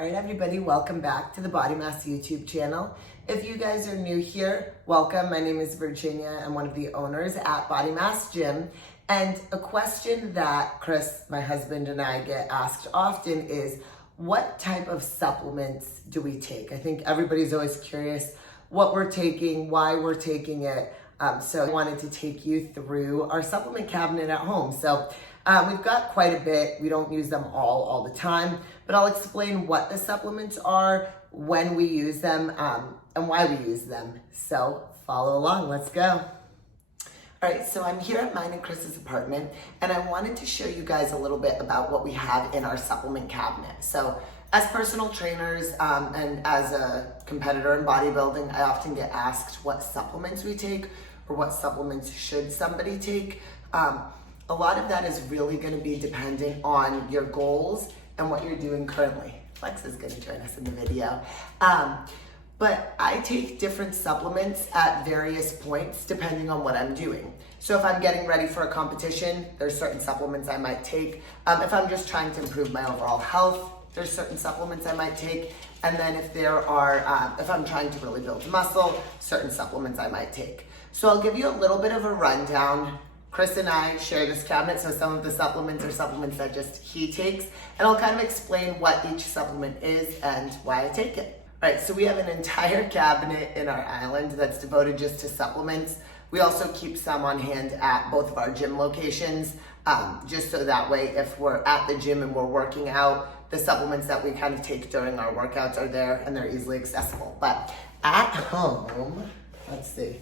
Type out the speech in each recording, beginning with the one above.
All right, everybody, welcome back to the Bodymass YouTube channel. If you guys are new here, welcome. My name is Virginia. I'm one of the owners at Bodymass Gym. And a question that Chris, my husband, and I get asked often is, what type of supplements do we take? I think everybody's always curious what we're taking, why we're taking it. So I wanted to take you through our supplement cabinet at home. So we've got quite a bit. We don't use them all the time, but I'll explain what the supplements are, when we use them, and why we use them. So follow along, let's go. All right, so I'm here at mine and Chris's apartment, and I wanted to show you guys a little bit about what we have in our supplement cabinet. So as personal trainers and as a competitor in bodybuilding, I often get asked what supplements we take or what supplements should somebody take. A lot of that is really going to be dependent on your goals and what you're doing currently. Flex is going to join us in the video. But I take different supplements at various points depending on what I'm doing. So if I'm getting ready for a competition, there's certain supplements I might take. If I'm just trying to improve my overall health, there's certain supplements I might take. And then if I'm trying to really build muscle, certain supplements I might take. So I'll give you a little bit of a rundown. Chris and I share this cabinet, so some of the supplements are supplements that just he takes, and I'll kind of explain what each supplement is and why I take it. All right, so we have an entire cabinet in our island that's devoted just to supplements. We also keep some on hand at both of our gym locations, just so that way if we're at the gym and we're working out, the supplements that we kind of take during our workouts are there and they're easily accessible. But at home, let's see,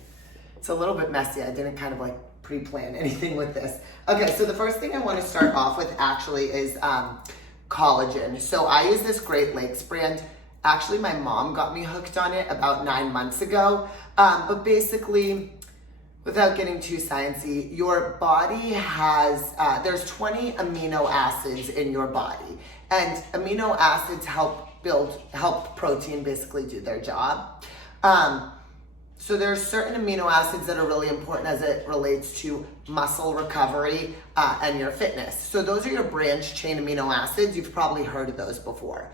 it's a little bit messy. I didn't kind of like pre-plan anything with this. Okay, so the first thing I want to start off with actually is collagen. So I use this Great Lakes brand. Actually, my mom got me hooked on it about 9 months ago. But basically, without getting too sciencey, your body has, there's 20 amino acids in your body. And amino acids help protein basically do their job. So there's certain amino acids that are really important as it relates to muscle recovery and your fitness. So those are your branched chain amino acids. You've probably heard of those before.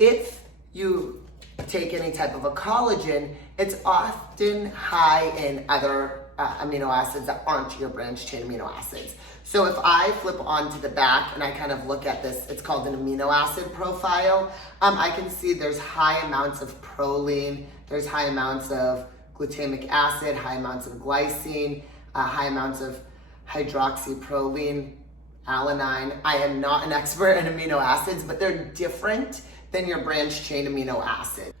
If you take any type of a collagen, it's often high in other amino acids that aren't your branched chain amino acids. So if I flip onto the back and I kind of look at this, it's called an amino acid profile. I can see there's high amounts of proline, there's high amounts of glutamic acid, high amounts of glycine, high amounts of hydroxyproline, alanine. I am not an expert in amino acids, but they're different than your branched chain amino acid.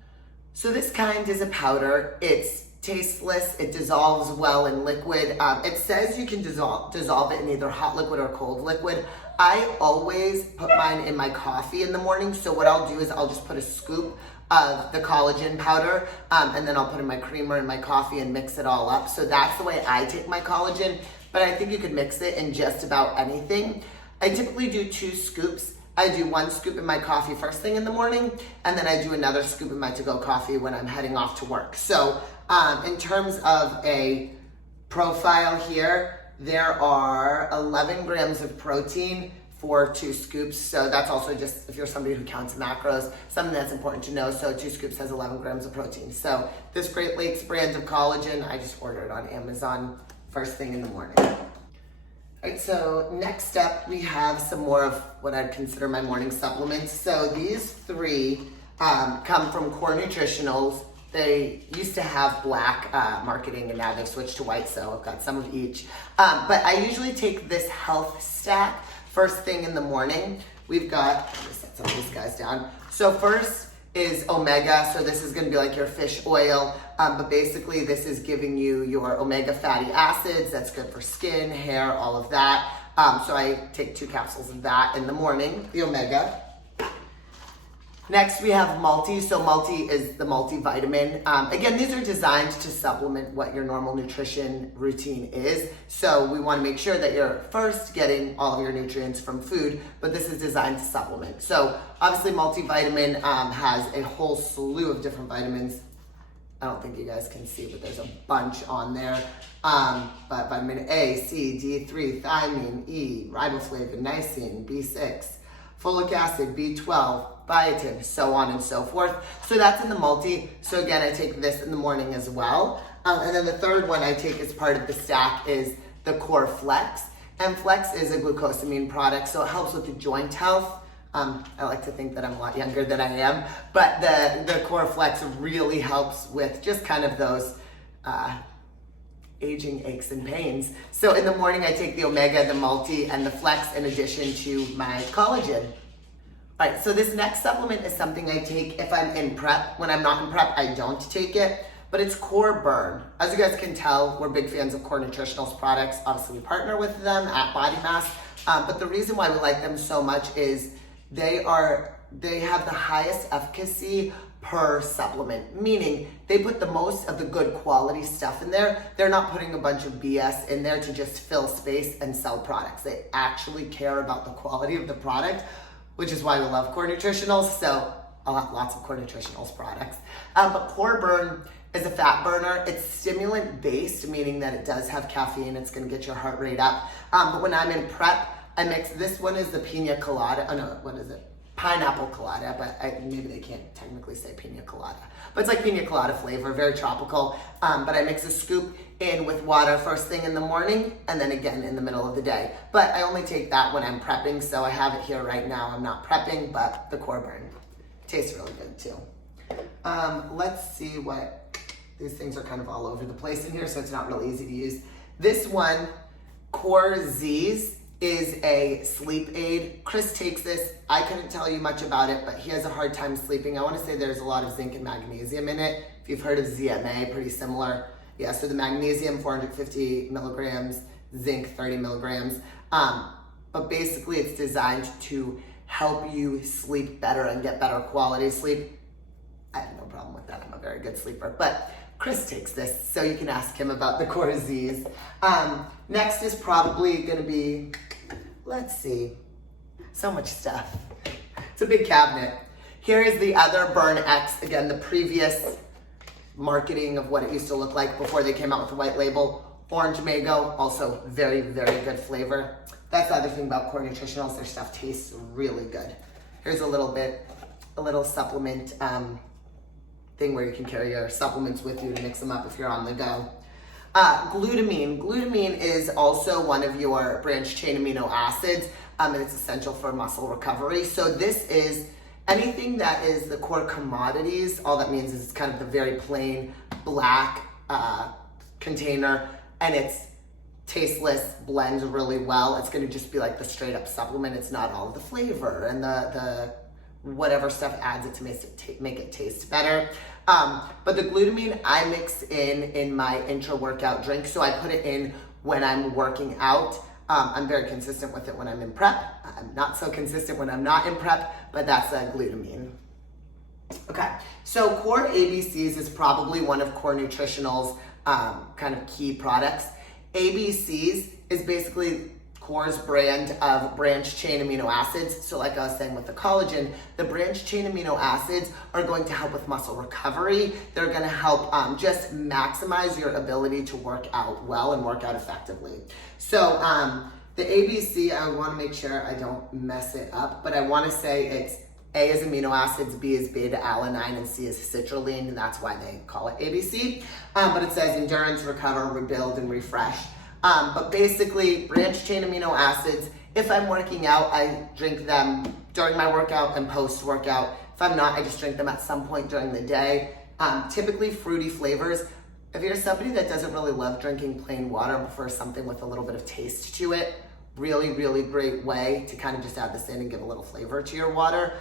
So this kind is a powder. It's tasteless. It dissolves well in liquid. It says you can dissolve it in either hot liquid or cold liquid. I always put mine in my coffee in the morning. So what I'll do is I'll just put a scoop of the collagen powder, and then I'll put in my creamer and my coffee and mix it all up. So that's the way I take my collagen, but I think you could mix it in just about anything. I typically do 2 scoops. I do 1 scoop in my coffee first thing in the morning, and then I do another scoop in my to-go coffee when I'm heading off to work. So in terms of a profile here, there are 11 grams of protein for 2 scoops. So that's also just, if you're somebody who counts macros, something that's important to know. So 2 scoops has 11 grams of protein. So this Great Lakes brand of collagen, I just ordered on Amazon first thing in the morning. All right, so next up, we have some more of what I'd consider my morning supplements. So these 3 come from Core Nutritionals. They used to have black marketing and now they've switched to white, so I've got some of each. But I usually take this health stack first thing in the morning. We've got, let me set some of these guys down. So first is omega. So this is gonna be like your fish oil, but basically this is giving you your omega fatty acids. That's good for skin, hair, all of that. So I take 2 capsules of that in the morning, the omega. Next we have multi. So multi is the multivitamin. Again, these are designed to supplement what your normal nutrition routine is. So we want to make sure that you're first getting all of your nutrients from food, but this is designed to supplement. So obviously multivitamin has a whole slew of different vitamins. I don't think you guys can see, but there's a bunch on there. But vitamin A, C, D3, thiamine, E, riboflavin, niacin, B6, folic acid, B12, biotin, so on and so forth. So that's in the multi. So again, I take this in the morning as well. And then the third one I take as part of the stack is the Core Flex. And Flex is a glucosamine product, so it helps with the joint health. I like to think that I'm a lot younger than I am, but the Core Flex really helps with just kind of those aging aches and pains. So in the morning I take the Omega, the Multi, and the Flex in addition to my collagen. All right, so this next supplement is something I take if I'm in prep. When I'm not in prep, I don't take it, but it's Core Burn. As you guys can tell, we're big fans of Core Nutritionals products. Obviously, we partner with them at Bodymass, but the reason why we like them so much is they have the highest efficacy per supplement, meaning they put the most of the good quality stuff in there. They're not putting a bunch of BS in there to just fill space and sell products. They actually care about the quality of the product, which is why we love Core Nutritionals. So I'll have lots of Core Nutritionals products. But Core Burn is a fat burner. It's stimulant based, meaning that it does have caffeine. It's gonna get your heart rate up. But when I'm in prep, I mix, this one is the pina colada. Oh no, what is it? Pineapple colada, but maybe they can't technically say pina colada. But it's like pina colada flavor, very tropical. But I mix a scoop in with water first thing in the morning and then again in the middle of the day. But I only take that when I'm prepping, so I have it here right now. I'm not prepping, but the Core Burn tastes really good too. Let's see what, these things are kind of all over the place in here, so it's not really easy to use. This one, Core Z's, is a sleep aid. Chris takes this. I couldn't tell you much about it, but he has a hard time sleeping. I want to say there's a lot of zinc and magnesium in it. If you've heard of ZMA, pretty similar. Yeah, so the magnesium, 450 milligrams, zinc, 30 milligrams. But basically it's designed to help you sleep better and get better quality sleep. I have no problem with that. I'm a very good sleeper. But Chris takes this, so you can ask him about the Core Z's. Next is probably going to be, let's see, so much stuff. It's a big cabinet. Here is the other Burn X. Again, the previous marketing of what it used to look like before they came out with the white label. Orange mango, also very, very good flavor. That's the other thing about Core Nutritionals. Their stuff tastes really good. Here's a little supplement thing where you can carry your supplements with you to mix them up if you're on the go. Glutamine. Glutamine is also one of your branched chain amino acids, and it's essential for muscle recovery. So this is anything that is the core commodities. All that means is it's kind of the very plain black container, and it's tasteless, blends really well. It's gonna just be like the straight up supplement. It's not all of the flavor and the whatever stuff adds it to make it taste better. But the glutamine I mix in my intra-workout drink. So I put it in when I'm working out. I'm very consistent with it when I'm in prep. I'm not so consistent when I'm not in prep, but that's glutamine. Okay, so Core ABCs is probably one of Core Nutritionals' kind of key products. ABCs is basically Core's brand of branched chain amino acids. So like I was saying with the collagen, the branched chain amino acids are going to help with muscle recovery. They're gonna help just maximize your ability to work out well and work out effectively. So the ABC, I wanna make sure I don't mess it up, but I wanna say it's A is amino acids, B is beta alanine, and C is citrulline, and that's why they call it ABC. But it says endurance, recover, rebuild, and refresh. But basically, branched chain amino acids, if I'm working out, I drink them during my workout and post-workout. If I'm not, I just drink them at some point during the day. Typically fruity flavors. If you're somebody that doesn't really love drinking plain water, prefers something with a little bit of taste to it, really, really great way to kind of just add this in and give a little flavor to your water.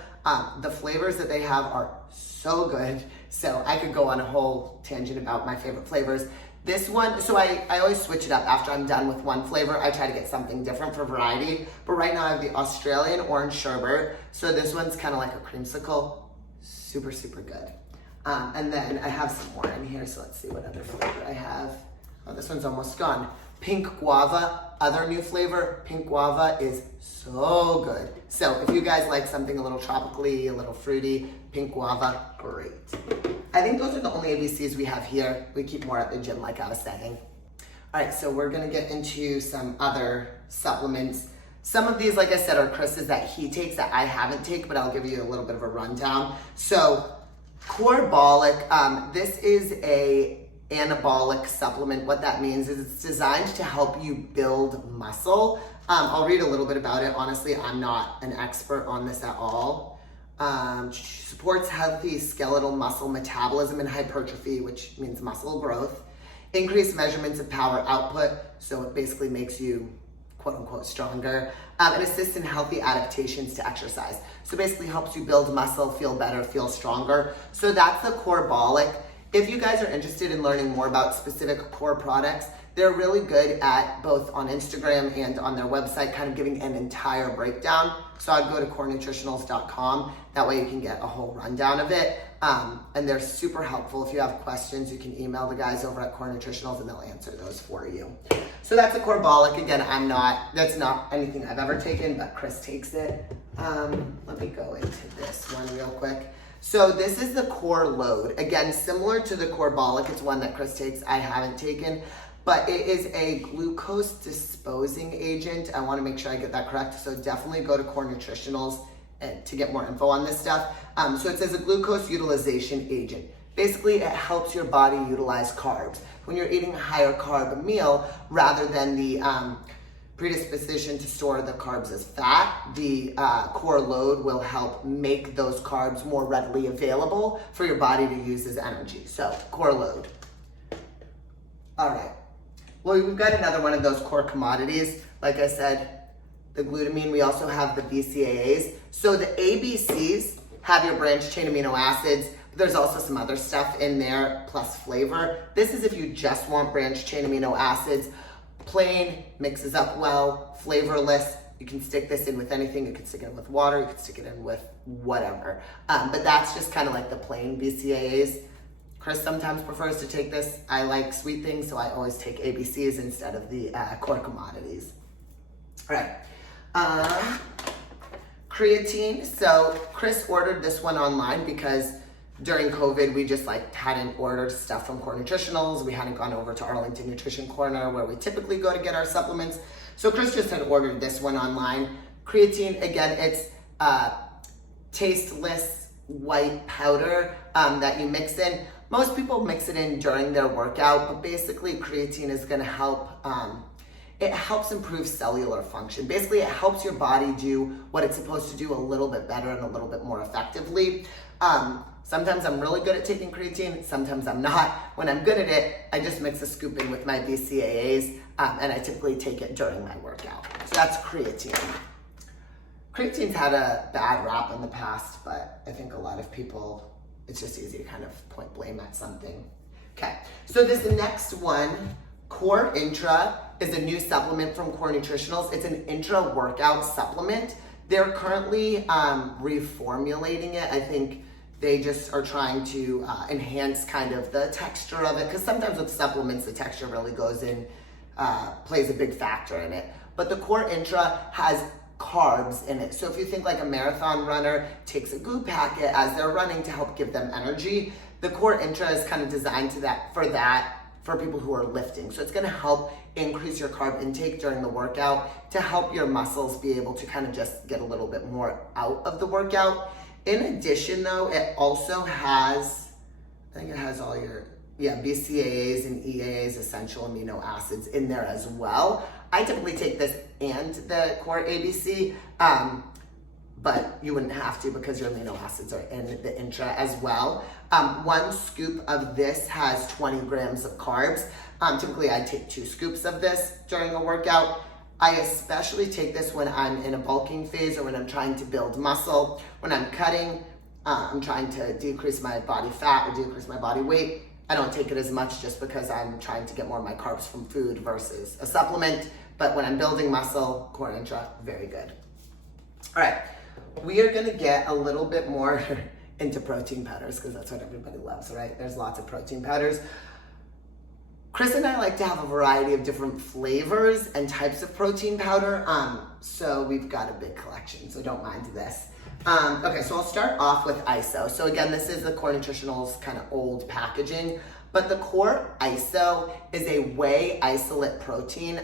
The flavors that they have are so good. So I could go on a whole tangent about my favorite flavors. This one, so I always switch it up after I'm done with one flavor. I try to get something different for variety. But right now I have the Australian orange sherbet. So this one's kind of like a creamsicle. Super, super good. And then I have some more in here. So let's see what other flavor I have. Oh, this one's almost gone. Pink guava, other new flavor. Pink guava is so good. So if you guys like something a little tropically, a little fruity, pink guava, great. I think those are the only ABCs we have here. We keep more at the gym, like I was saying. All right, so we're gonna get into some other supplements. Some of these, like I said, are Chris's that he takes that I haven't taken, but I'll give you a little bit of a rundown. So Corbolic, this is a anabolic supplement. What that means is it's designed to help you build muscle. I'll read a little bit about it. Honestly, I'm not an expert on this at all. Supports healthy skeletal muscle metabolism and hypertrophy, which means muscle growth. Increased measurements of power output, so it basically makes you quote unquote stronger, and assists in healthy adaptations to exercise. So basically helps you build muscle, feel better, feel stronger. So that's the Corbolic. If you guys are interested in learning more about specific core products, they're really good at both on Instagram and on their website, kind of giving an entire breakdown. So I'd go to corenutritionals.com. That way you can get a whole rundown of it. And they're super helpful. If you have questions, you can email the guys over at Core Nutritionals and they'll answer those for you. So that's a Corbolic. Again, that's not anything I've ever taken, but Chris takes it. Let me go into this one real quick. So this is the Core Load. Again, similar to the Corbolic, it's one that Chris takes, I haven't taken, but it is a glucose disposing agent. I wanna make sure I get that correct. So definitely go to Core Nutritionals to get more info on this stuff. So it says a glucose utilization agent. Basically, it helps your body utilize carbs. When you're eating a higher carb meal, rather than the predisposition to store the carbs as fat, the Core Load will help make those carbs more readily available for your body to use as energy. So, Core Load. All right. Well, we've got another one of those core commodities. Like I said, the glutamine, we also have the BCAAs. So the ABCs have your branched chain amino acids. There's also some other stuff in there, plus flavor. This is if you just want branched chain amino acids. Plain, mixes up well, flavorless. You can stick this in with anything. You can stick it in with water. You can stick it in with whatever. But that's just kind of like the plain BCAAs. Chris sometimes prefers to take this. I like sweet things, so I always take ABCs instead of the core commodities. All right. Creatine. So Chris ordered this one online because during COVID, we just hadn't ordered stuff from Core Nutritionals. We hadn't gone over to Arlington Nutrition Corner where we typically go to get our supplements. So Chris just had ordered this one online. Creatine, again, it's tasteless white powder that you mix in. Most people mix it in during their workout, but basically creatine is gonna help, it helps improve cellular function. Basically, it helps your body do what it's supposed to do a little bit better and a little bit more effectively. Sometimes I'm really good at taking creatine, sometimes I'm not. When I'm good at it, I just mix a scoop in with my BCAAs, and I typically take it during my workout. So that's creatine. Creatine's had a bad rap in the past, but I think a lot of people, it's just easy to kind of point blame at something. Okay, so this next one, Core Intra, is a new supplement from Core Nutritionals. It's an intra-workout supplement. They're currently reformulating it. I think they just are trying to enhance kind of the texture of it, because sometimes with supplements, the texture really goes in, plays a big factor in it. But the Core Intra has carbs in it. So if you think like a marathon runner takes a glue packet as they're running to help give them energy, the Core Intra is kind of designed for people who are lifting. So it's gonna help increase your carb intake during the workout to help your muscles be able to kind of just get a little bit more out of the workout. In addition though, it also has, I think it has all your, BCAAs and EAAs, essential amino acids in there as well. I typically take this and the Core ABC, but you wouldn't have to because your amino acids are in the Intra as well. 1 scoop of this has 20 grams of carbs. Typically I take 2 scoops of this during a workout. I especially take this when I'm in a bulking phase or when I'm trying to build muscle. When I'm cutting, I'm trying to decrease my body fat or decrease my body weight. I don't take it as much just because I'm trying to get more of my carbs from food versus a supplement. But when I'm building muscle, Core Intra, very good. All right, we are gonna get a little bit more into protein powders because that's what everybody loves, right? There's lots of protein powders. Chris and I like to have a variety of different flavors and types of protein powder. So we've got a big collection, so don't mind this. Okay, so I'll start off with ISO. So again, this is the Core Nutritionals kind of old packaging, but the Core ISO is a whey isolate protein.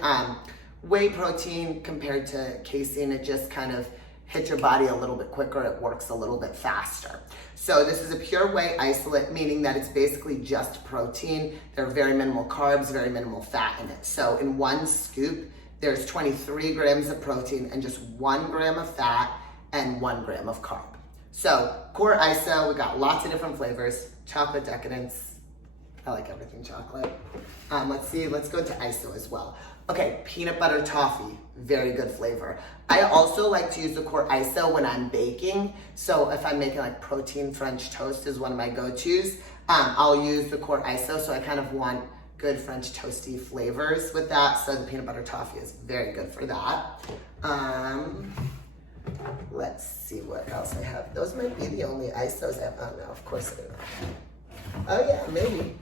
Whey protein compared to casein, it just kind of hits your body a little bit quicker, it works a little bit faster. So this is a pure whey isolate, meaning that it's basically just protein. There are very minimal carbs, very minimal fat in it. So in one scoop, there's 23 grams of protein and just 1 gram of fat and 1 gram of carb. So Core ISO, we got lots of different flavors. Chocolate decadence, I like everything chocolate. Let's go to ISO as well. Okay, peanut butter toffee, very good flavor. I also like to use the Core ISO when I'm baking. So if I'm making like protein French toast is one of my go-tos, I'll use the Core ISO. So I kind of want good French toasty flavors with that. So the peanut butter toffee is very good for that. Let's see what else I have. Those might be the only ISOs I have. Oh no, of course they're not. Oh yeah, maybe.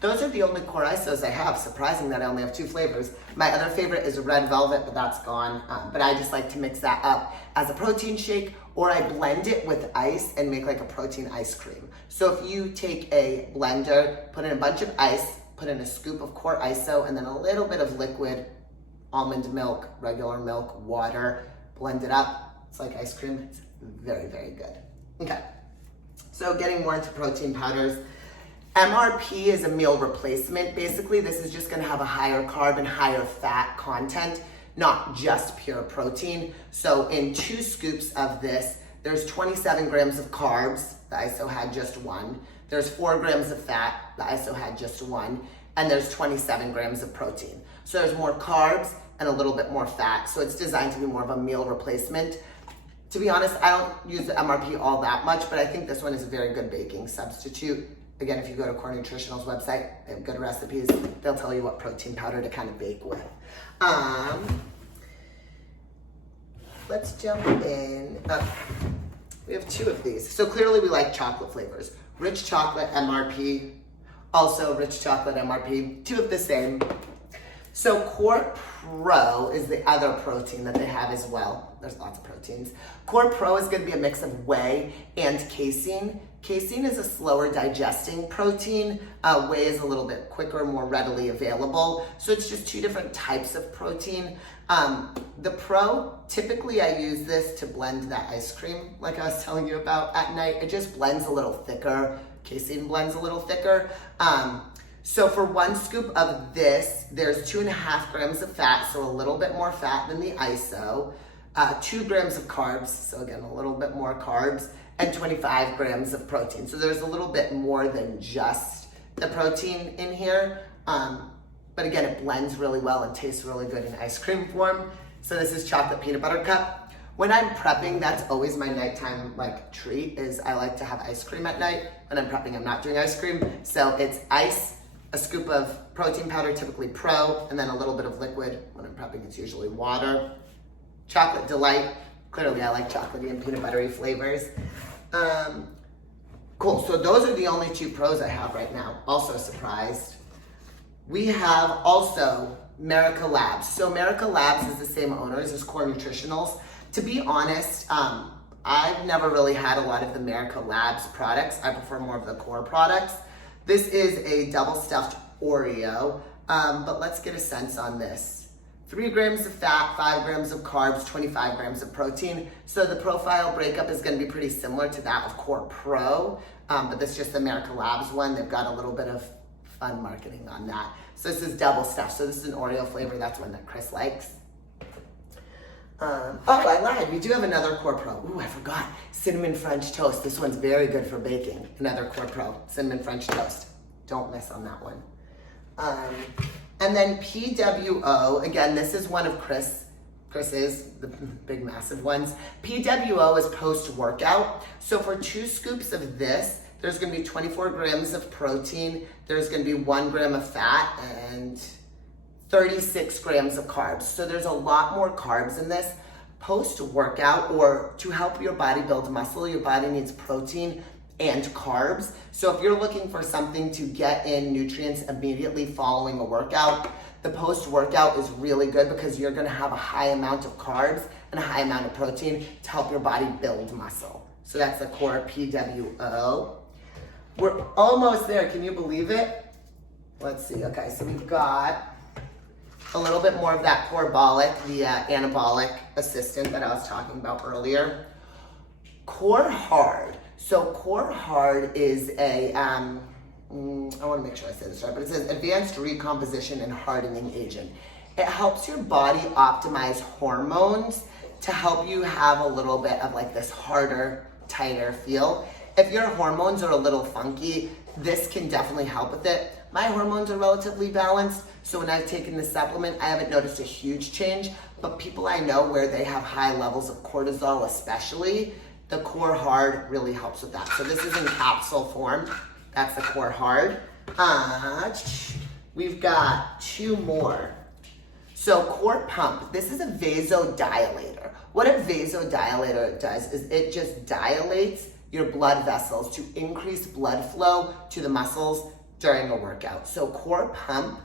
Those are the only Core ISOs I have. Surprising that I only have 2 flavors. My other favorite is red velvet, but that's gone. But I just like to mix that up as a protein shake, or I blend it with ice and make like a protein ice cream. So if you take a blender, put in a bunch of ice, put in a scoop of Core ISO, and then a little bit of liquid, almond milk, regular milk, water, blend it up. It's like ice cream. It's very, very good. Okay, so getting more into protein powders. MRP is a meal replacement. Basically, this is just gonna have a higher carb and higher fat content, not just pure protein. So in 2 scoops of this, there's 27 grams of carbs, the ISO had just 1. There's 4 grams of fat, the ISO had just 1. And there's 27 grams of protein. So there's more carbs and a little bit more fat. So it's designed to be more of a meal replacement. To be honest, I don't use the MRP all that much, but I think this one is a very good baking substitute. Again, if you go to Core Nutritionals website, they have good recipes. They'll tell you what protein powder to kind of bake with. Let's jump in. We have 2 of these. So clearly we like chocolate flavors. Rich chocolate MRP, also rich chocolate MRP, 2 of the same. So Core Pro is the other protein that they have as well. There's lots of proteins. Core Pro is gonna be a mix of whey and casein. Casein is a slower digesting protein. Whey is a little bit quicker, more readily available. So it's just 2 different types of protein. The Pro, typically I use this to blend that ice cream like I was telling you about at night. It just blends a little thicker. Casein blends a little thicker. So for 1 scoop of this, there's 2.5 grams of fat, so a little bit more fat than the ISO. 2 grams of carbs, so again, a little bit more carbs, and 25 grams of protein. So there's a little bit more than just the protein in here. But again, it blends really well and tastes really good in ice cream form. So this is chocolate peanut butter cup. When I'm prepping, that's always my nighttime treat, is I like to have ice cream at night. When I'm prepping, I'm not doing ice cream. So it's ice, a scoop of protein powder, typically Pro, and then a little bit of liquid. When I'm prepping, it's usually water. Chocolate Delight. Clearly, I like chocolatey and peanut buttery flavors. Cool, so those are the only 2 Pros I have right now. Also surprised. We have also Merica Labs. So Merica Labs is the same owners as Core Nutritionals. To be honest, I've never really had a lot of the Merica Labs products. I prefer more of the Core products. This is a double stuffed Oreo, but let's get a sense on this. 3 grams of fat, 5 grams of carbs, 25 grams of protein. So the profile breakup is gonna be pretty similar to that of Core Pro, but this is just the Merica Labs one. They've got a little bit of fun marketing on that. So this is double stuffed. So this is an Oreo flavor. That's one that Chris likes. Oh, I lied. We do have another Core Pro. Ooh, I forgot. Cinnamon French toast. This one's very good for baking. Another Core Pro. Cinnamon French toast. Don't miss on that one. And then PWO. Again, this is one of Chris's, the big massive ones. PWO is post-workout. So for 2 scoops of this, there's gonna be 24 grams of protein. There's gonna be 1 gram of fat and 36 grams of carbs. So there's a lot more carbs in this. Post-workout, or to help your body build muscle, your body needs protein and carbs. So if you're looking for something to get in nutrients immediately following a workout, the post-workout is really good because you're gonna have a high amount of carbs and a high amount of protein to help your body build muscle. So that's the Core PWO. We're almost there, can you believe it? Let's see, okay, so we've got a little bit more of that Corbolic, the anabolic assistant that I was talking about earlier. Core Hard. So Core Hard is a, I want to make sure I say this right, but it says advanced recomposition and hardening agent. It helps your body optimize hormones to help you have a little bit of like this harder, tighter feel. If your hormones are a little funky, this can definitely help with it. My hormones are relatively balanced, so when I've taken this supplement, I haven't noticed a huge change, but people I know where they have high levels of cortisol especially, the Core Hard really helps with that. So this is in capsule form. That's the Core Hard. We've got 2 more. So Core Pump, this is a vasodilator. What a vasodilator does is it just dilates your blood vessels to increase blood flow to the muscles during a workout. So Core Pump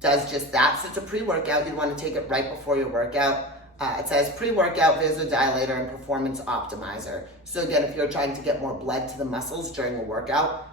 does just that. So it's a pre-workout. You want to take it right before your workout. It says pre-workout vasodilator and performance optimizer. So again, if you're trying to get more blood to the muscles during a workout,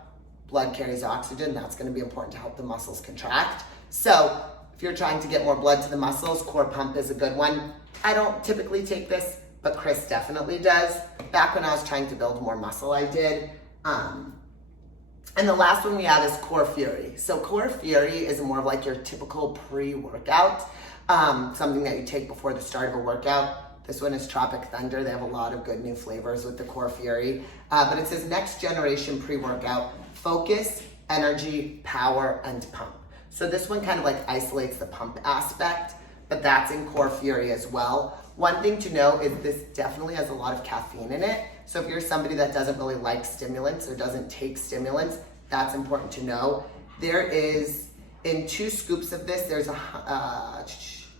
blood carries oxygen. That's going to be important to help the muscles contract. So if you're trying to get more blood to the muscles, Core Pump is a good one. I don't typically take this, but Chris definitely does. Back when I was trying to build more muscle, I did. And the last one we have is Core Fury. So Core Fury is more of like your typical pre-workout, something that you take before the start of a workout. This one is Tropic Thunder. They have a lot of good new flavors with the Core Fury. But it says next generation pre-workout, focus, energy, power, and pump. So this one kind of like isolates the pump aspect, but that's in Core Fury as well. One thing to know is this definitely has a lot of caffeine in it. So if you're somebody that doesn't really like stimulants or doesn't take stimulants, that's important to know. There is, in 2 scoops of this, there's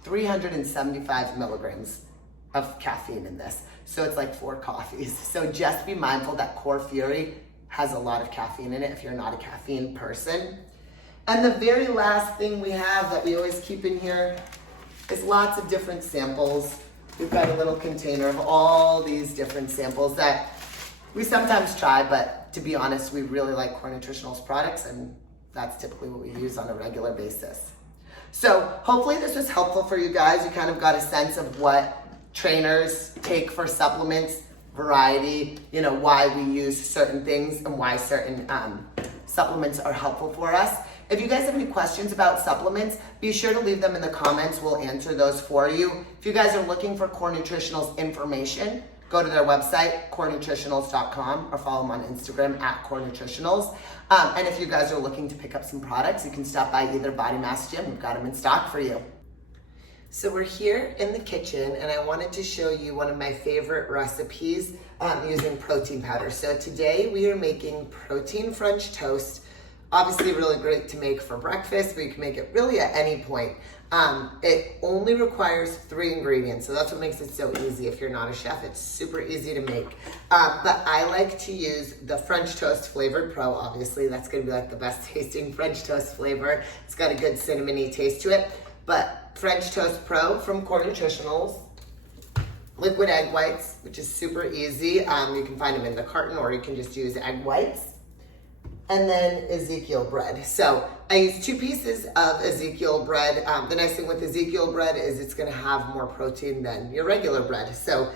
375 milligrams of caffeine in this. So it's like 4 coffees. So just be mindful that Core Fury has a lot of caffeine in it if you're not a caffeine person. And the very last thing we have that we always keep in here is lots of different samples. We've got a little container of all these different samples that we sometimes try, but to be honest, we really like Core Nutritionals products, and that's typically what we use on a regular basis. So hopefully this was helpful for you guys. You kind of got a sense of what trainers take for supplements, variety, you know, why we use certain things and why certain supplements are helpful for us. If you guys have any questions about supplements, be sure to leave them in the comments. We'll answer those for you. If you guys are looking for Core Nutritionals information, go to their website, corenutritionals.com, or follow them on Instagram at Core Nutritionals. And if you guys are looking to pick up some products, you can stop by either Bodymass Gym. We've got them in stock for you. So we're here in the kitchen, and I wanted to show you one of my favorite recipes using protein powder. So today we are making protein French toast. Obviously really great to make for breakfast, but you can make it really at any point. It only requires 3 ingredients, so that's what makes it so easy. If you're not a chef, it's super easy to make. But I like to use the French Toast Flavored Pro, obviously. That's gonna be like the best tasting French toast flavor. It's got a good cinnamony taste to it. But French Toast Pro from Core Nutritionals. Liquid egg whites, which is super easy. You can find them in the carton, or you can just use egg whites. And then Ezekiel bread. So I use 2 pieces of Ezekiel bread. The nice thing with Ezekiel bread is it's gonna have more protein than your regular bread. So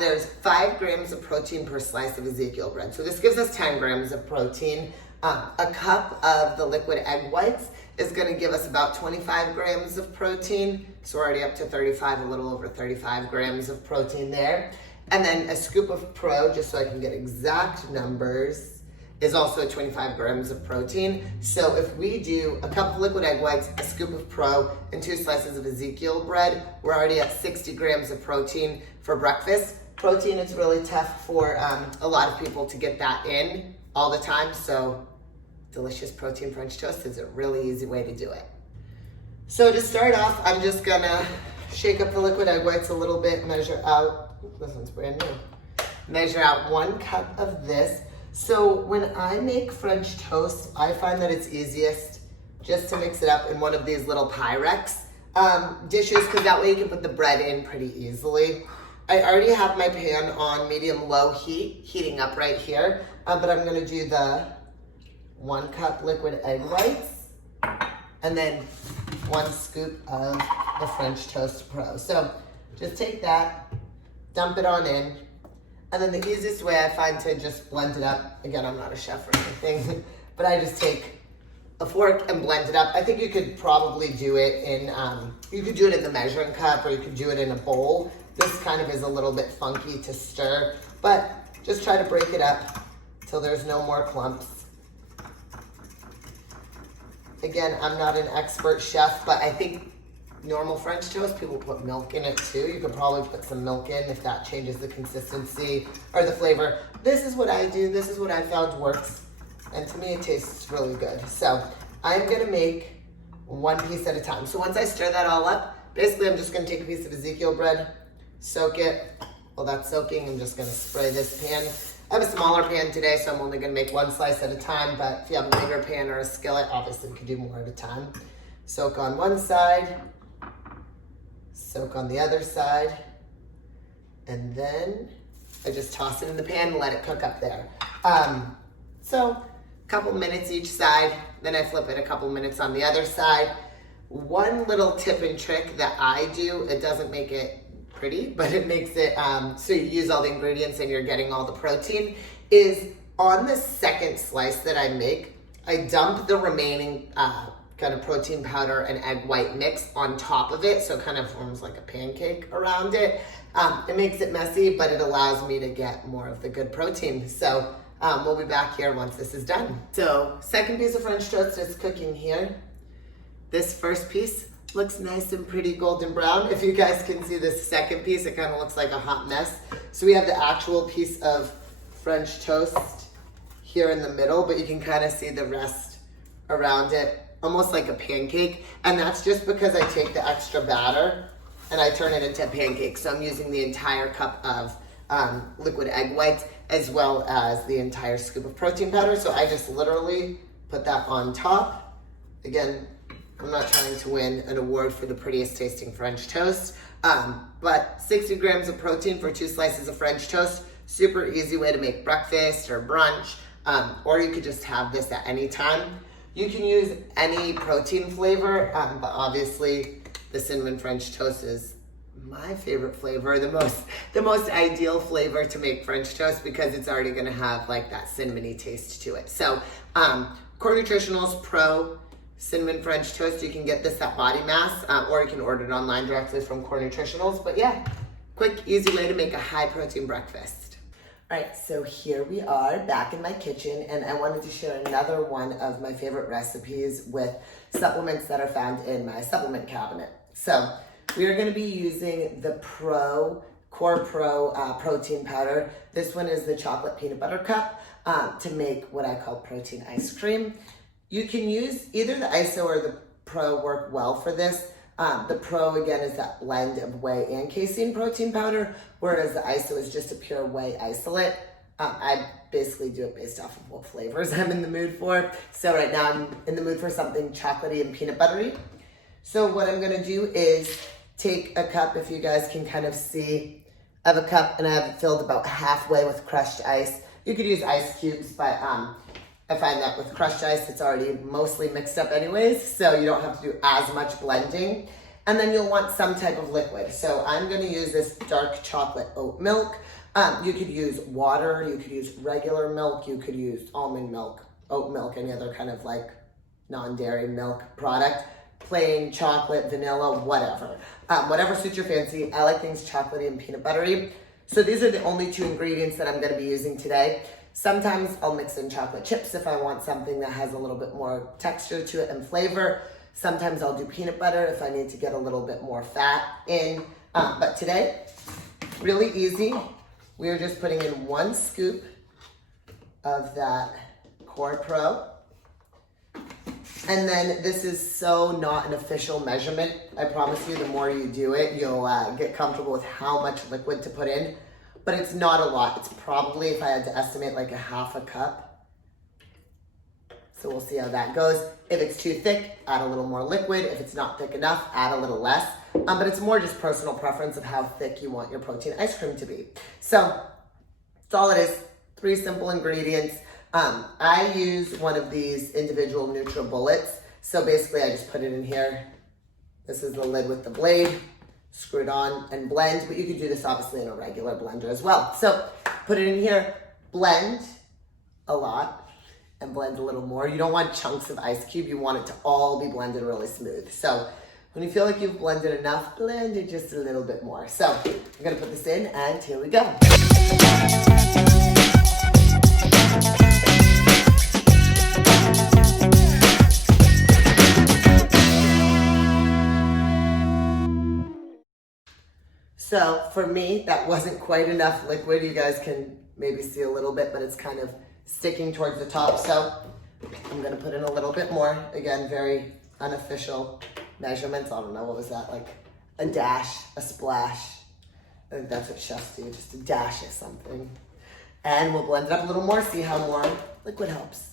there's 5 grams of protein per slice of Ezekiel bread. So this gives us 10 grams of protein. A cup of the liquid egg whites is gonna give us about 25 grams of protein. So we're already up to 35, a little over 35 grams of protein there. And then a scoop of Pro, just so I can get exact numbers, is also 25 grams of protein. So if we do a cup of liquid egg whites, a scoop of Pro, and 2 slices of Ezekiel bread, we're already at 60 grams of protein for breakfast. Protein is really tough for a lot of people to get that in all the time, so delicious protein French toast is a really easy way to do it. So to start off, I'm just gonna shake up the liquid egg whites a little bit, measure out, this one's brand new, measure out 1 cup of this. So when I make French toast, I find that it's easiest just to mix it up in one of these little Pyrex dishes, because that way you can put the bread in pretty easily. I already have my pan on medium-low heat, heating up right here, but I'm gonna do the 1 cup liquid egg whites, and then 1 scoop of the French Toast Pro. So just take that, dump it on in, and then the easiest way I find to just blend it up, again, I'm not a chef or anything, but I just take a fork and blend it up. I think you could probably do it in, you could do it in the measuring cup, or you could do it in a bowl. This kind of is a little bit funky to stir, but just try to break it up till there's no more clumps. Again, I'm not an expert chef, but I think normal French toast, people put milk in it too. You could probably put some milk in if that changes the consistency or the flavor. This is what I do. This is what I found works. And to me, it tastes really good. So I'm gonna make one piece at a time. So once I stir that all up, basically I'm just gonna take a piece of Ezekiel bread, soak it. While that's soaking, I'm just gonna spray this pan. I have a smaller pan today, so I'm only gonna make one slice at a time, but if you have a bigger pan or a skillet, obviously you can do more at a time. Soak on one side, soak on the other side, and then I just toss it in the pan and let it cook up there. So a couple minutes each side, then I flip it a couple minutes on the other side. One little tip and trick that I do, it doesn't make it pretty, but it makes it so you use all the ingredients and you're getting all the protein, is on the second slice that I make, I dump the remaining kind of protein powder and egg white mix on top of it, so it kind of forms like a pancake around it. It makes it messy, but it allows me to get more of the good protein. So we'll be back here once this is done. So second piece of French toast is cooking here. This first piece looks nice and pretty golden brown. If you guys can see this second piece, it kind of looks like a hot mess. So we have the actual piece of French toast here in the middle, but you can kind of see the rest around it, almost like a pancake. And that's just because I take the extra batter and I turn it into a pancake. So I'm using the entire cup of liquid egg whites as well as the entire scoop of protein powder. So I just literally put that on top. Again, I'm not trying to win an award for the prettiest tasting French toast, but 60 grams of protein for 2 slices of French toast. Super easy way to make breakfast or brunch, or you could just have this at any time. You can use any protein flavor, but obviously the cinnamon French toast is my favorite flavor, the most ideal flavor to make French toast, because it's already gonna have like that cinnamony taste to it. So Core Nutritionals Pro Cinnamon French Toast, you can get this at Bodymass, or you can order it online directly from Core Nutritionals. But yeah, quick, easy way to make a high protein breakfast. All right, so here we are back in my kitchen, and I wanted to share another one of my favorite recipes with supplements that are found in my supplement cabinet. So we are gonna be using the Core Pro protein powder. This one is the chocolate peanut butter cup to make what I call protein ice cream. You can use either the ISO or the Pro work well for this. The Pro, again, is that blend of whey and casein protein powder, whereas the ISO is just a pure whey isolate. I basically do it based off of what flavors I'm in the mood for. So right now I'm in the mood for something chocolatey and peanut buttery. So what I'm gonna do is take a cup, if you guys can kind of see, I have a cup and I have it filled about halfway with crushed ice. You could use ice cubes, but I find that with crushed ice, it's already mostly mixed up anyways, so you don't have to do as much blending. And then you'll want some type of liquid. So I'm gonna use this dark chocolate oat milk. You could use water, you could use regular milk, you could use almond milk, oat milk, any other kind of like non-dairy milk product, plain chocolate, vanilla, whatever. Whatever suits your fancy. I like things chocolatey and peanut buttery. So these are the only 2 ingredients that I'm gonna be using today. Sometimes I'll mix in chocolate chips if I want something that has a little bit more texture to it and flavor. Sometimes I'll do peanut butter if I need to get a little bit more fat in. But today, really easy. We are just putting in 1 scoop of that Core Pro. And then this is so not an official measurement. I promise you, the more you do it, you'll get comfortable with how much liquid to put in. But it's not a lot. It's probably, if I had to estimate, like a half a cup. So we'll see how that goes. If it's too thick, add a little more liquid. If it's not thick enough, add a little less. But it's more just personal preference of how thick you want your protein ice cream to be. So that's all it is. 3 simple ingredients. I use one of these individual NutriBullets. So basically I just put it in here, This is the lid with the blade. Screw it on and blend, but you could do this obviously in a regular blender as well. So put it in here, blend a lot and blend a little more. You don't want chunks of ice cube. You want it to all be blended really smooth. So when you feel like you've blended enough, blend it just a little bit more. So I'm gonna put this in and here we go. So for me, that wasn't quite enough liquid. You guys can maybe see a little bit, but it's kind of sticking towards the top. So I'm gonna put in a little bit more. Again, very unofficial measurements. I don't know, what was that? Like a dash, a splash. I think that's what chefs do, just a dash of something. And we'll blend it up a little more, see how more liquid helps.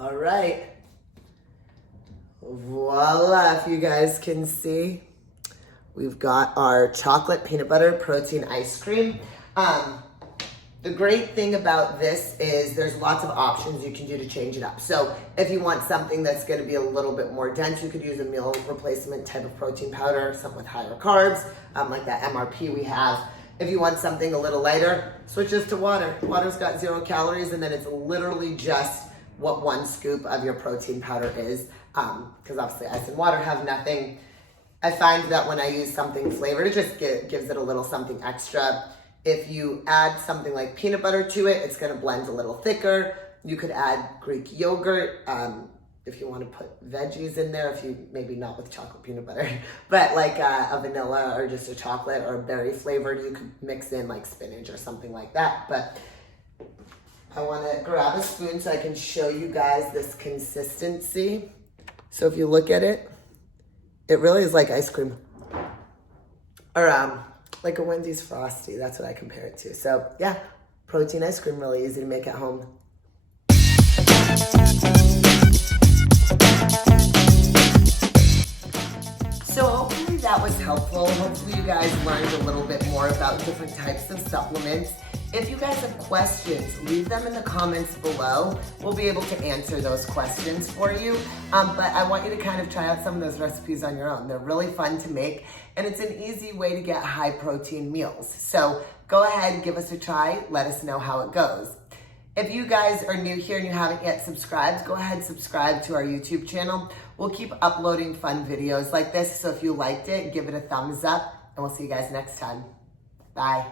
All right, voila, if you guys can see, we've got our chocolate peanut butter protein ice cream. The great thing about this is there's lots of options you can do to change it up. So if you want something that's gonna be a little bit more dense, you could use a meal replacement type of protein powder, something with higher carbs, like that MRP we have. If you want something a little lighter, switch this to water. Water's got 0 calories, and then it's literally just what 1 scoop of your protein powder is, because obviously ice and water have nothing. I find that when I use something flavored, it just gives it a little something extra. If you add something like peanut butter to it, it's gonna blend a little thicker. You could add Greek yogurt, if you wanna put veggies in there, if you, maybe not with chocolate peanut butter, but like a vanilla or just a chocolate or berry flavored, you could mix in like spinach or something like that. But I wanna grab a spoon so I can show you guys this consistency. So if you look at it, it really is like ice cream. Or like a Wendy's Frosty, that's what I compare it to. So yeah, protein ice cream, really easy to make at home. So hopefully that was helpful. Hopefully you guys learned a little bit more about different types of supplements. If you guys have questions, leave them in the comments below. We'll be able to answer those questions for you. But I want you to kind of try out some of those recipes on your own. They're really fun to make, and it's an easy way to get high protein meals. So go ahead, give us a try. Let us know how it goes. If you guys are new here and you haven't yet subscribed, go ahead and subscribe to our YouTube channel. We'll keep uploading fun videos like this. So if you liked it, give it a thumbs up, and we'll see you guys next time. Bye.